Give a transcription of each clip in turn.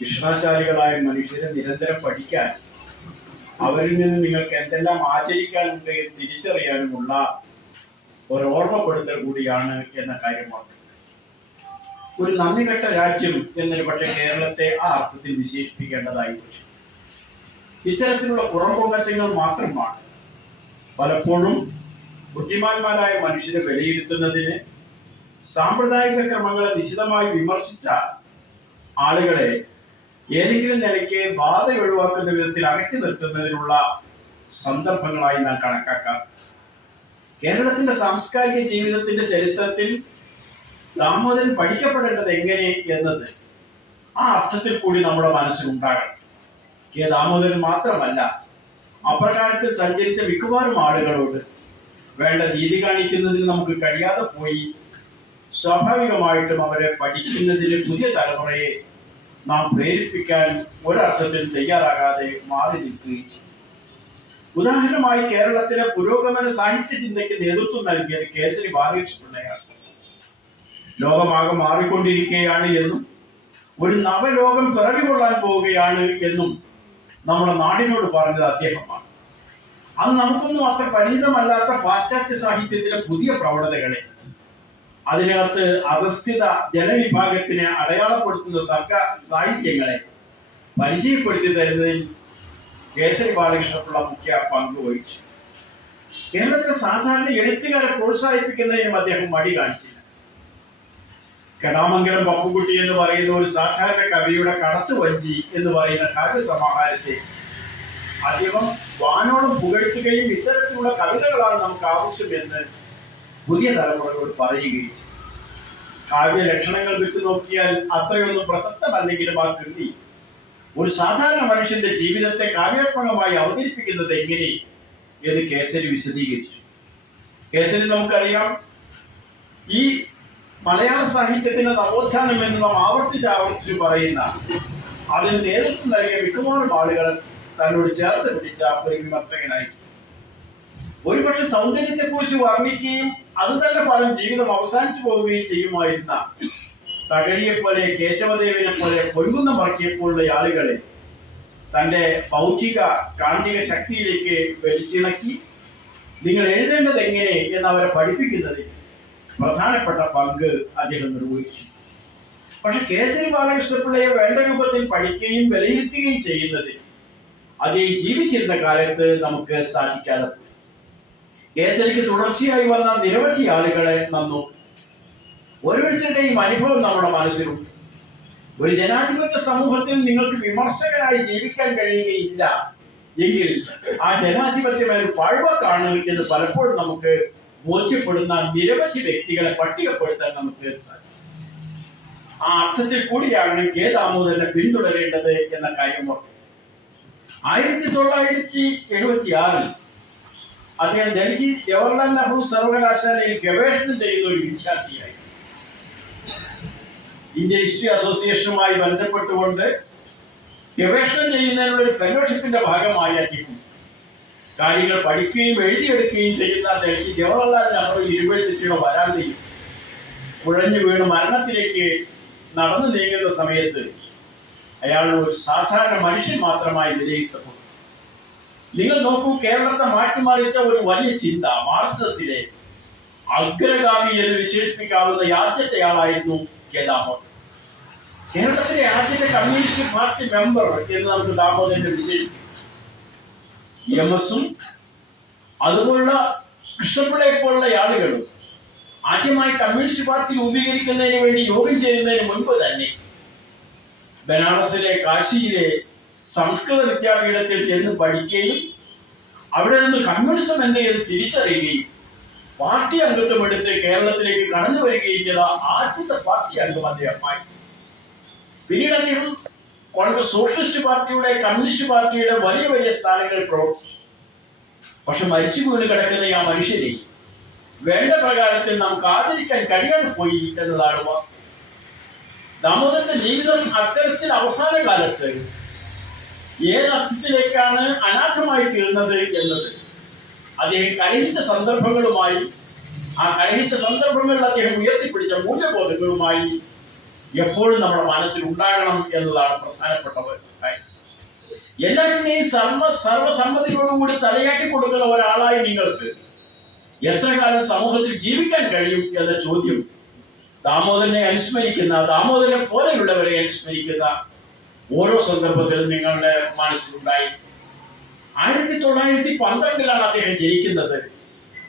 വിഷണാശാലികളായ മനുഷ്യരെ നിരന്തരം പഠിക്കാൻ അവരിൽ നിന്ന് നിങ്ങൾക്ക് എന്തെല്ലാം ആചരിക്കാനുണ്ട് എന്ന് തിരിച്ചറിയാനുമുള്ള ഒരു ഓർമ്മപ്പെടുത്തൽ കൂടിയാണ് എന്ന കാര്യമാണ് ഒരു നന്ദികെട്ട രാജ്യം എന്നൊരു പക്ഷേ കേരളത്തെ ആ അർത്ഥത്തിൽ വിശേഷിപ്പിക്കേണ്ടതായി ഇത്തരത്തിലുള്ള പുറംപൊങ്ങച്ചങ്ങൾ മാത്രമാണ്. പലപ്പോഴും ബുദ്ധിമാന്മാരായ മനുഷ്യരെ വിലയിരുത്തുന്നതിന് സാമ്പ്രദായിക ക്രമങ്ങളെ നിശിതമായി വിമർശിച്ച ആളുകളെ ഏതെങ്കിലും നിലയ്ക്ക് ബാധ ഒഴിവാക്കുന്ന വിധത്തിൽ അകറ്റി നിർത്തുന്നതിനുള്ള സന്ദർഭങ്ങളായി നാം കണക്കാക്കാം. കേരളത്തിന്റെ സാംസ്കാരിക ജീവിതത്തിന്റെ ചരിത്രത്തിൽ ദാമോദരൻ പഠിക്കപ്പെടേണ്ടത് എങ്ങനെ എന്നത് ആ അർത്ഥത്തിൽ കൂടി നമ്മുടെ മനസ്സിലുണ്ടാകണം. കെ ദാമോദരൻ മാത്രമല്ല അപ്രകാരത്തിൽ സഞ്ചരിച്ച മിക്കവാറും ആളുകളോട് വേണ്ട രീതി കാണിക്കുന്നതിന് നമുക്ക് കഴിയാതെ പോയി സ്വാഭാവികമായിട്ടും അവരെ പഠിക്കുന്നതിന് പുതിയ തലമുറയെ നാം പ്രേരിപ്പിക്കാൻ ഒരർത്ഥത്തിൽ തയ്യാറാകാതെ മാറി നിൽക്കുകയും ചെയ്യും ഉദാഹരണമായി കേരളത്തിലെ പുരോഗമന സാഹിത്യ ചിന്തയ്ക്ക് നേതൃത്വം നൽകിയത് കേസരി ബാലകൃഷ്ണ പിള്ളയാണ് ലോകമാകെ മാറിക്കൊണ്ടിരിക്കുകയാണ് എന്നും ഒരു നവലോകം പിറവികൊള്ളാൻ പോവുകയാണ് എന്നും നമ്മുടെ നാടിനോട് പറഞ്ഞത് അദ്ദേഹമാണ്. അത് നമുക്കൊന്നും അത്ര പരിചിതമല്ലാത്ത പാശ്ചാത്യ സാഹിത്യത്തിലെ പുതിയ പ്രവണതകളെ അതിനകത്ത് അധസ്ഥിത ജനവിഭാഗത്തിനെ അടയാളപ്പെടുത്തുന്ന സർക്കാർ സാഹിത്യങ്ങളെ പരിചയപ്പെടുത്തി തരുന്നതിൽ കേസരി ബാലകൃഷ്ണപിള്ള മുഖ്യ പങ്ക് വഹിച്ചു. കേരളത്തിലെ സാധാരണ എഴുത്തുകാരെ പ്രോത്സാഹിപ്പിക്കുന്നതിനും അദ്ദേഹം മടി കാണിച്ചില്ല. കടാമംഗലം പപ്പുകുട്ടി എന്ന് പറയുന്ന ഒരു സാധാരണ കവിയുടെ കടത്തുവഞ്ചി എന്ന് പറയുന്ന കാവ്യസമാഹാരത്തെ അദ്ദേഹം വാനോളം പുകഴ്ത്തുകയും ഇത്തരത്തിലുള്ള കവിതകളാണ് നമുക്ക് ആവശ്യമെന്ന് പുതിയ തലമുറകളോട് പറയുകയും കാവ്യ ലക്ഷണങ്ങൾ വെച്ച് നോക്കിയാൽ അത്രയൊന്നും പ്രശസ്തമല്ലെങ്കിലും ആ കൃതി ഒരു സാധാരണ മനുഷ്യന്റെ ജീവിതത്തെ കാവ്യാത്മകമായി അവതരിപ്പിക്കുന്നത് എങ്ങനെ എന്ന് കേസരി വിശദീകരിച്ചു. കേസരി നമുക്കറിയാം ഈ മലയാള സാഹിത്യത്തിന്റെ നവോത്ഥാനം എന്ന് നാം ആവർത്തിച്ച് ആവർത്തിച്ച് പറയുന്ന അതിന് നേതൃത്വം നൽകിയ മിക്കവാറും ആളുകൾ തന്നോട് ചേർത്ത് പിടിച്ച ഒരു വിമർശകനായി. ഒരുപക്ഷെ സൗന്ദര്യത്തെ കുറിച്ച് വർണിക്കുകയും അത് തന്നെ ഫലം ജീവിതം അവസാനിച്ചു പോവുകയും ചെയ്യുമായിരുന്ന തകഴിയെ പോലെ കേശവദേവനെ പോലെ പൊൻകുന്നം പറക്കിയപ്പോഴുള്ള ആളുകളെ തന്റെ ഭൗതിക കാന്തിക ശക്തിയിലേക്ക് വലിച്ചിണക്കി നിങ്ങൾ എഴുതേണ്ടത് എങ്ങനെ എന്ന് അവരെ പഠിപ്പിക്കുന്നതിൽ പ്രധാനപ്പെട്ട പങ്ക് അദ്ദേഹം നിർവഹിച്ചു പക്ഷെ കേസരി ബാലകൃഷ്ണപിള്ളയെ വേണ്ട രൂപത്തിൽ പഠിക്കുകയും വിലയിരുത്തുകയും ചെയ്യുന്നതിൽ അദ്ദേഹം ജീവിച്ചിരുന്ന കാലത്ത് നമുക്ക് സാധിക്കാതെ പോയി. കേസരിക്ക് തുടർച്ചയായി വന്ന നിരവധി ആളുകളെ നന്നു. ഓരോരുത്തരുടെയും അനുഭവം നമ്മുടെ മനസ്സിലുണ്ട് ഒരു ജനാധിപത്യ സമൂഹത്തിൽ നിങ്ങൾക്ക് വിമർശകരായി ജീവിക്കാൻ കഴിയുകയില്ല. എങ്കിൽ ആ ജനാധിപത്യം ഒരു പാഴ്വാക്കാണ് എന്ന് പലപ്പോഴും നമുക്ക് ബോധ്യപ്പെടുന്ന നിരവധി വ്യക്തികളെ പട്ടികപ്പെടുത്താൻ നമുക്ക് സാധിക്കും. ആ അർത്ഥത്തിൽ കൂടിയാണ് കെ ദാമോദരനെ പിന്തുടരേണ്ടത് എന്ന കാര്യം ആയിരത്തി തൊള്ളായിരത്തി എഴുപത്തി ആറിൽ അദ്ദേഹം ഡൽഹി ജവഹർലാൽ നെഹ്റു സർവകലാശാലയിൽ ഗവേഷണം ചെയ്യുന്ന ഒരു വിദ്യാർത്ഥിയായി. ഇന്ത്യൻ ഹിസ്റ്ററി അസോസിയേഷനുമായി ബന്ധപ്പെട്ടുകൊണ്ട് ഗവേഷണം ചെയ്യുന്നതിനുള്ള ഒരു ഫെലോഷിപ്പിന്റെ ഭാഗമായി അദ്ദേഹം കാര്യങ്ങൾ പഠിക്കുകയും എഴുതിയെടുക്കുകയും ചെയ്യുന്ന ഡൽഹി ജവഹർലാൽ നെഹ്റു യൂണിവേഴ്സിറ്റിയുടെ വരാന്തയിൽ കുഴഞ്ഞു വീണ് മരണത്തിലേക്ക് നടന്നു നീങ്ങുന്ന സമയത്ത് അയാൾ ഒരു സാധാരണ മനുഷ്യൻ മാത്രമായി വിലയിരുത്തപ്പെട്ടു നിങ്ങൾ നോക്കൂ കേരളത്തെ മാറ്റിമറിച്ച ഒരു വലിയ ചിന്ത മാർസത്തിലെ അഗ്രഗാമി എന്ന് വിശേഷിപ്പിക്കാവുന്ന ആദ്യത്തെ ആളായിരുന്നു കേദാമോദർ കേരളത്തിലെ ആദ്യത്തെ കമ്മ്യൂണിസ്റ്റ് പാർട്ടി മെമ്പർ എന്ന് നമുക്ക് ദാമോദരനെ വിശേഷിപ്പിക്കാം അതുപോലുള്ള കൃഷ്ണപിള്ളയെ പോലുള്ള ആളുകളും ആദ്യമായി കമ്മ്യൂണിസ്റ്റ് പാർട്ടി രൂപീകരിക്കുന്നതിന് വേണ്ടി യോഗം ചെയ്യുന്നതിന് മുൻപ് തന്നെ ബനാറസിലെ കാശിയിലെ സംസ്കൃത വിദ്യാപീഠത്തിൽ ചെന്ന് പഠിക്കുകയും അവിടെ നിന്ന് കമ്മ്യൂണിസം എന്ത് ചെയ്ത് തിരിച്ചറിയുകയും പാർട്ടി അംഗത്വം എടുത്ത് കേരളത്തിലേക്ക് കടന്നു വരികയും ചെയ്ത ആദ്യത്തെ പാർട്ടി അംഗം അദ്ദേഹമായി. പിന്നീട് അദ്ദേഹം കോൺഗ്രസ് സോഷ്യലിസ്റ്റ് പാർട്ടിയുടെ കമ്മ്യൂണിസ്റ്റ് പാർട്ടിയുടെ വലിയ വലിയ സ്ഥാനങ്ങളിൽ പ്രവർത്തിച്ചു. പക്ഷെ മരിച്ചു വീണ് കിടക്കുന്ന ആ മനുഷ്യരെ വേണ്ട പ്രകാരത്തിൽ നമുക്ക് ആദരിക്കാൻ കഴിയാതെ പോയി എന്നതാണ് വാസ്തവം. ദാമോദരന്റെ ജീവിതം അത്തരത്തിൽ അവസാന കാലത്ത് ഏതർത്ഥത്തിലേക്കാണ് അനാഥമായി തീർന്നത് എന്നത്? അദ്ദേഹം കലഹിച്ച സന്ദർഭങ്ങളുമായി ആ കലഹിച്ച സന്ദർഭങ്ങളിൽ അദ്ദേഹം ഉയർത്തിപ്പിടിച്ച മൂല്യബോധങ്ങളുമായി എപ്പോഴും നമ്മുടെ മനസ്സിൽ ഉണ്ടാകണം എന്നതാണ് പ്രധാനപ്പെട്ട കാര്യം. എല്ലാറ്റിനെയും സർവ സർവസമ്മതിയോടുകൂടി തലയാട്ടി കൊടുക്കുന്ന ഒരാളായി നിങ്ങൾക്ക് എത്ര കാലം സമൂഹത്തിൽ ജീവിക്കാൻ കഴിയും എന്ന ചോദ്യം ദാമോദരനെ അനുസ്മരിക്കുന്ന ദാമോദരനെ പോലെയുള്ളവരെ അനുസ്മരിക്കുന്ന ഓരോ സന്ദർഭത്തിലും നിങ്ങളുടെ മനസ്സിലുണ്ടായി. ആയിരത്തി തൊള്ളായിരത്തി പന്ത്രണ്ടിലാണ് അദ്ദേഹം ജനിക്കുന്നത്.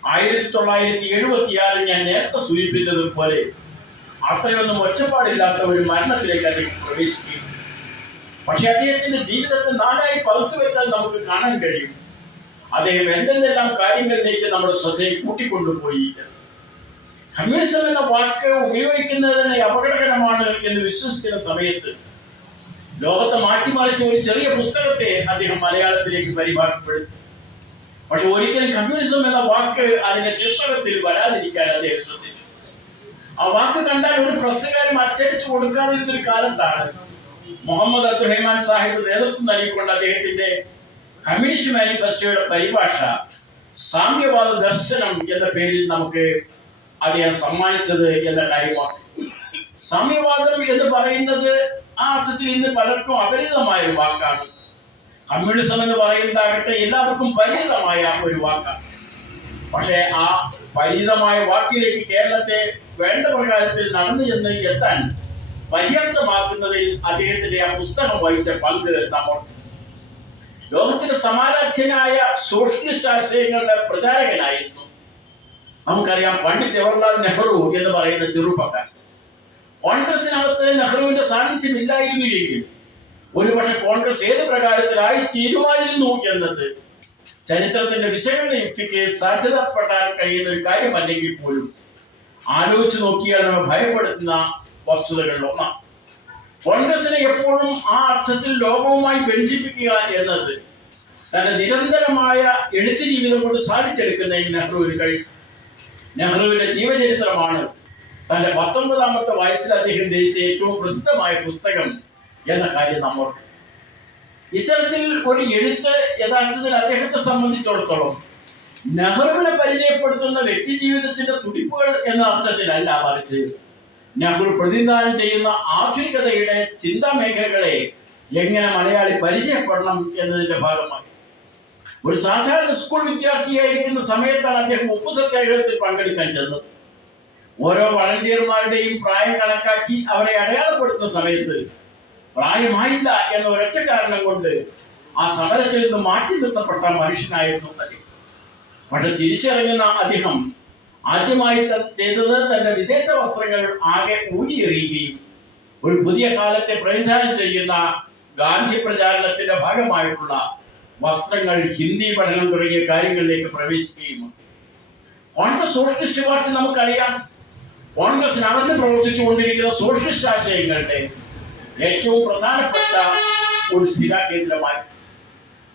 ആയിരത്തി തൊള്ളായിരത്തി എഴുപത്തിയാറിൽ ഞാൻ നേരത്തെ സൂചിപ്പിച്ചതുപോലെ അത്രയൊന്നും ഒച്ചപ്പാടില്ലാത്ത ഒരു മരണത്തിലേക്ക് അദ്ദേഹം പ്രവേശിക്കുകയും പക്ഷെ അദ്ദേഹത്തിന്റെ ജീവിതത്തെ നാലായി പകുത്തു വെച്ചാൽ നമുക്ക് കാണാൻ കഴിയും. അദ്ദേഹം എന്തെന്തെല്ലാം കാര്യങ്ങളിലേക്ക് നമ്മുടെ ശ്രദ്ധയെ കൂട്ടിക്കൊണ്ടുപോയി. കമ്മ്യൂണിസം എന്ന വാക്ക് ഉപയോഗിക്കുന്നത് അപകടകരമാണ് എന്ന് വിശ്വസിക്കുന്ന സമയത്ത് ലോകത്തെ മാറ്റിമറിച്ച ഒരു ചെറിയ പുസ്തകത്തെ അദ്ദേഹം മലയാളത്തിലേക്ക് പരിഭാഷപ്പെടുത്തി. പക്ഷെ ഒരിക്കലും കമ്മ്യൂണിസം എന്ന വാക്ക് അതിന്റെ ശീർഷകത്തിൽ വരാതിരിക്കാൻ അദ്ദേഹം ശ്രദ്ധിച്ചു. ആ വാക്ക് കണ്ടാൽ ഒരു പ്രസ്സുകാരും അച്ചടിച്ചു കൊടുക്കാതിരുന്നൊരു കാലത്താണ് മുഹമ്മദ് അബ്ദുറഹ്മാൻ സാഹിബ് നേതൃത്വം നൽകിക്കൊണ്ട് അദ്ദേഹത്തിന്റെ കമ്മ്യൂണിസ്റ്റ് മാനിഫെസ്റ്റോയുടെ പരിഭാഷ സാമ്യവാദ ദർശനം എന്ന പേരിൽ നമുക്ക് അദ്ദേഹം സമ്മാനിച്ചത് എന്ന കാര്യമാണ്. സാമ്യവാദം എന്ന് പറയുന്നത് ആ അർത്ഥത്തിൽ ഇന്ന് പലർക്കും അപരിതമായ ഒരു വാക്കാണ്. കമ്മ്യൂണിസം എന്ന് പറയുന്നതാകട്ടെ എല്ലാവർക്കും പരിചിതമായ ഒരു വാക്കാണ്. പക്ഷേ ആ പരിചിതമായ വാക്കിലേക്ക് കേരളത്തെ വേണ്ട പ്രകാരത്തിൽ നടന്നു ചെന്ന് എത്താൻ പര്യാപ്തമാക്കുന്നതിൽ അദ്ദേഹത്തിന്റെ ആ പുസ്തകം വഹിച്ച പങ്ക് നമ്മൾ ലോകത്തിന്റെ സമാരാധ്യനായ സോഷ്യലിസ്റ്റ് ആശയങ്ങളുടെ പ്രചാരകനായിരുന്നു. നമുക്കറിയാം പണ്ഡിറ്റ് ജവഹർലാൽ നെഹ്റു എന്ന് പറയുന്ന ചെറുപ്പക്കാരൻ. കോൺഗ്രസിനകത്ത് നെഹ്റുവിന്റെ സാന്നിധ്യം ഇല്ലായിരുന്നു എങ്കിൽ ഒരുപക്ഷെ കോൺഗ്രസ് ഏത് പ്രകാരത്തിലായി തീരുമാനിക്കുന്നു എന്നത് ചരിത്രത്തിന്റെ വിശകലന യുക്തിക്ക് സാധ്യതപ്പെടാൻ കഴിയുന്ന ഒരു കാര്യമല്ലെങ്കിൽ പോലും ആലോചിച്ച് നോക്കിയാൽ നമ്മൾ ഭയപ്പെടുത്തുന്ന വസ്തുതകളിൽ ഒന്നാണ്. കോൺഗ്രസിനെ എപ്പോഴും ആ അർത്ഥത്തിൽ ലോകവുമായി ബന്ധിപ്പിക്കുക എന്നത് തന്റെ നിരന്തരമായ എഴുത്ത് ജീവിതം കൊണ്ട് സാധിച്ചെടുക്കുന്ന നെഹ്റു ഒരു കഴിയും നെഹ്റുവിന്റെ ജീവചരിത്രമാണ്. തന്റെ പത്തൊമ്പതാമത്തെ വയസ്സിൽ അദ്ദേഹം രചിച്ച ഏറ്റവും പ്രസിദ്ധമായ പുസ്തകം എന്ന കാര്യം നമ്മൾ ഇത്തരത്തിൽ ഒരു എഴുത്ത് യഥാർത്ഥത്തിൽ അദ്ദേഹത്തെ സംബന്ധിച്ചിടത്തോളം നെഹ്റുവിനെ പരിചയപ്പെടുത്തുന്ന വ്യക്തി ജീവിതത്തിന്റെ തുടിപ്പുകൾ എന്ന അർത്ഥത്തിലല്ല മറിച്ച് നെഹ്റു പ്രതിനിധാനം ചെയ്യുന്ന ആധുനികതയുടെ ചിന്താ മേഖലകളെ എങ്ങനെ മലയാളി പരിചയപ്പെടണം എന്നതിന്റെ ഭാഗമായി. ഒരു സാധാരണ സ്കൂൾ വിദ്യാർത്ഥിയായിരിക്കുന്ന സമയത്താണ് അദ്ദേഹം ഉപ്പു സത്യാഗ്രഹത്തിൽ പങ്കെടുക്കാൻ ചെന്നത്. ഓരോ വളണ്ടിയർമാരുടെയും പ്രായം കണക്കാക്കി അവരെ അടയാളപ്പെടുത്തുന്ന സമയത്ത് പ്രായമായില്ല എന്ന ഒരൊറ്റ കാരണം കൊണ്ട് ആ സമരത്തിൽ നിന്ന് മാറ്റി നിർത്തപ്പെട്ട മനുഷ്യനായിരുന്നു അദ്ദേഹം പക്ഷെ തിരിച്ചറിയുന്ന അദ്ദേഹം ആദ്യമായി ചെയ്തത് തന്റെ വിദേശ വസ്ത്രങ്ങൾ ആകെ ഊരിയെറിയുകയും ഒരു പുതിയ കാലത്തെ പ്രതിനിധാനം ചെയ്യുന്ന ഗാന്ധി പ്രചാരണത്തിന്റെ ഭാഗമായിട്ടുള്ള വസ്ത്രങ്ങൾ ഹിന്ദി പഠനം തുടങ്ങിയ കാര്യങ്ങളിലേക്ക് പ്രവേശിക്കുകയും കോൺഗ്രസ് സോഷ്യലിസ്റ്റ് പാർട്ടി നമുക്കറിയാം. കോൺഗ്രസിനകത്ത് പ്രവർത്തിച്ചുകൊണ്ടിരിക്കുന്ന സോഷ്യലിസ്റ്റ് ആശയങ്ങളുടെ ഏറ്റവും പ്രധാനപ്പെട്ട ഒരു സ്ഥിരാകേന്ദ്രമായി